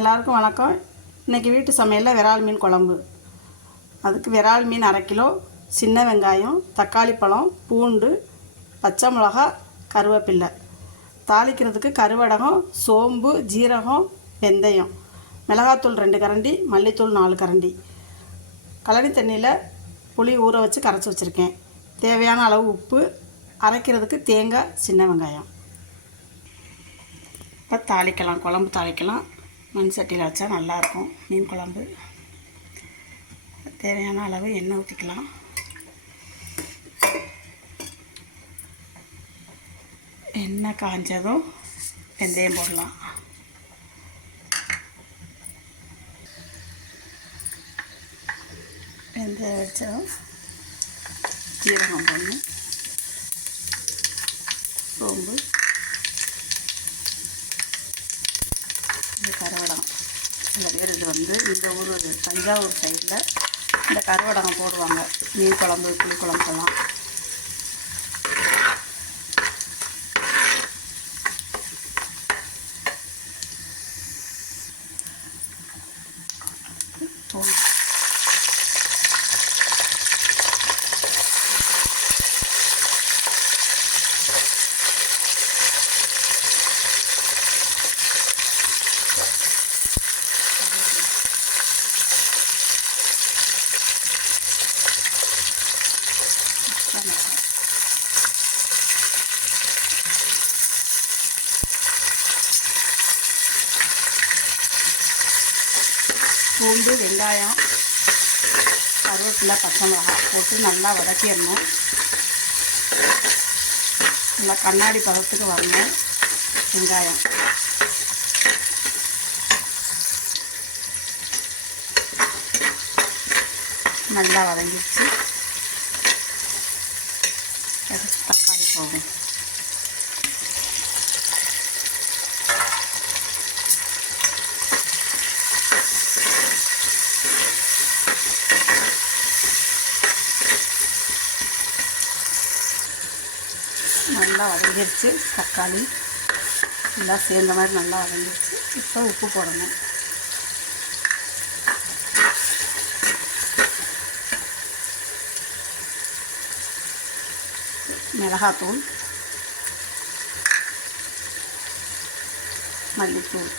எல்லாருக்கும் வணக்கம். இன்றைக்கி வீட்டு சமையலில் விரால் மீன் குழம்பு. அதுக்கு விரால் மீன் 1/2 கிலோ, சின்ன வெங்காயம், தக்காளி பழம், பூண்டு, பச்சை மிளகா, கருவேப்பில்லை. தாளிக்கிறதுக்கு கருவடகம், சோம்பு, ஜீரகம், வெந்தயம், மிளகாத்தூள் 2 கரண்டி, மல்லித்தூள் 4 கரண்டி. கழனி தண்ணியில் புளி ஊற வச்சு கரைச்சி வச்சுருக்கேன். தேவையான அளவு உப்பு, அரைக்கிறதுக்கு தேங்காய், சின்ன வெங்காயம். இப்போ தாளிக்கலாம், குழம்பு தாளிக்கலாம். மண் சட்டியில் வச்சா நல்லாயிருக்கும் மீன் குழம்பு. தேவையான அளவு எண்ணெய் ஊற்றிக்கலாம். எண்ணெய் காஞ்சதும் வெந்தயம் போடலாம். வெந்தயம் வச்சதும் ஜீரகம் போடணும், சோம்பு, கருவடகம். சில பேர் இது இந்த ஊர் தஞ்சாவூர் சைடில் இந்த கருவடகம் போடுவாங்க மீன் குழம்பு, புளி குழம்புக்கெல்லாம். பூண்டு, வெங்காயம், கருவேப்பிலை, பச்சை மிளகாய் போட்டு நல்லா வதக்கிடணும். நல்லா கண்ணாடி பதத்துக்கு வரணும். வெங்காயம் நல்லா வதங்கிடுச்சு. தக்காளி போகும். நல்லா வதங்கிடுச்சு. தக்காளி எல்லாம் சேர்ந்த மாதிரி நல்லா வதங்கிடுச்சு. இப்போ உப்பு போடணும். மிளகாத்தூள், மல்லித்தூள்,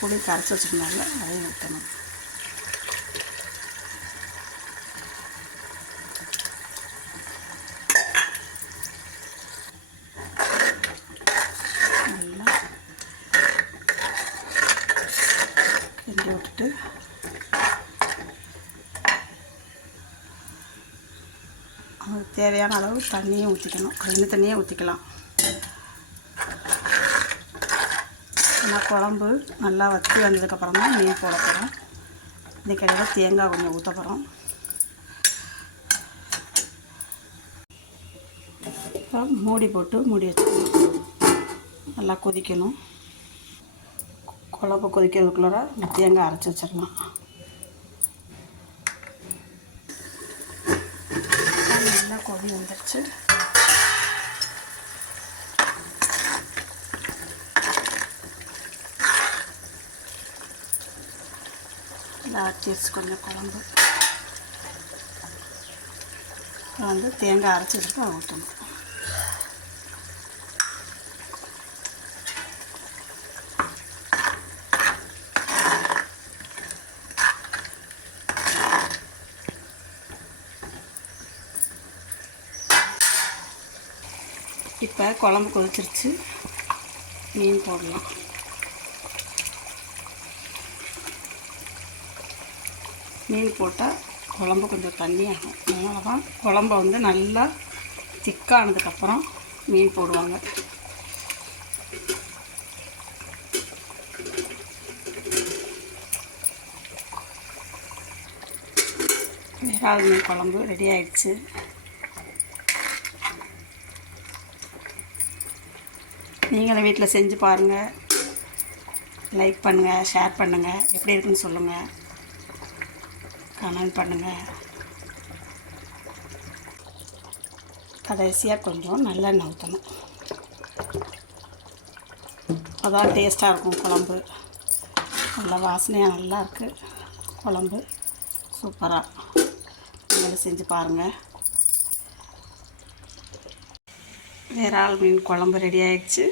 புளி கரைச்சி வச்சுருந்தாங்க, அதையும் ஊற்றணும். நல்லா கிண்டி விட்டுட்டு அதுக்கு தேவையான அளவு தண்ணியும் ஊற்றிக்கணும். 2 தண்ணியே ஊற்றிக்கலாம். குழம்பு நல்லா வற்றி வந்ததுக்கப்புறம் தான் மீன் போட போகிறோம். இதுக்கிடையில் தேங்காய் கொஞ்சம் ஊற்ற போகிறோம். மூடி போட்டு மூடி வச்சுக்கணும். நல்லா கொதிக்கணும். குழம்பு கொதிக்கிறதுக்குள்ளார தேங்காய் அரைச்சி வச்சிடலாம். நல்லா கொதி வந்துடுச்சு. ஆட்டிடுச்சு கொஞ்சம் குழம்பு. தேங்காய் அரைச்சி வச்சுட்டு ஊற்றணும். இப்போ குழம்பு கொதிச்சிருச்சு. மீன் போடலாம். மீன் போட்டால் குழம்பு கொஞ்சம் தண்ணியாகும். அதனால தான் குழம்பை நல்லா திக்கானதுக்கப்புறம் மீன் போடுவாங்க. விரால் மீன் குழம்பு ரெடி ஆயிடுச்சு. நீங்களும் வீட்டில் செஞ்சு பாருங்கள். லைக் பண்ணுங்கள், ஷேர் பண்ணுங்கள். எப்படி இருக்குன்னு சொல்லுங்கள். கமெண்ட் பண்ணுங்கள். கடைசியாக கொஞ்சம் நல்லெண்ணெய் ஊற்றணும். அதான் டேஸ்ட்டாக இருக்கும் குழம்பு. நல்லா வாசனையாக நல்லா இருக்குது குழம்பு. சூப்பராக நீங்களும் செஞ்சு பாருங்கள். விரால் மீன் குழம்பு ரெடி ஆகிடுச்சு.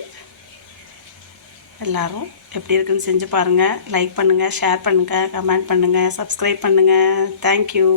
எல்லோரும் எப்படி இருக்குன்னு செஞ்சு பாருங்கள். லைக் பண்ணுங்கள், ஷேர் பண்ணுங்கள், கமெண்ட் பண்ணுங்கள், சப்ஸ்கிரைப் பண்ணுங்கள். தேங்க்யூ.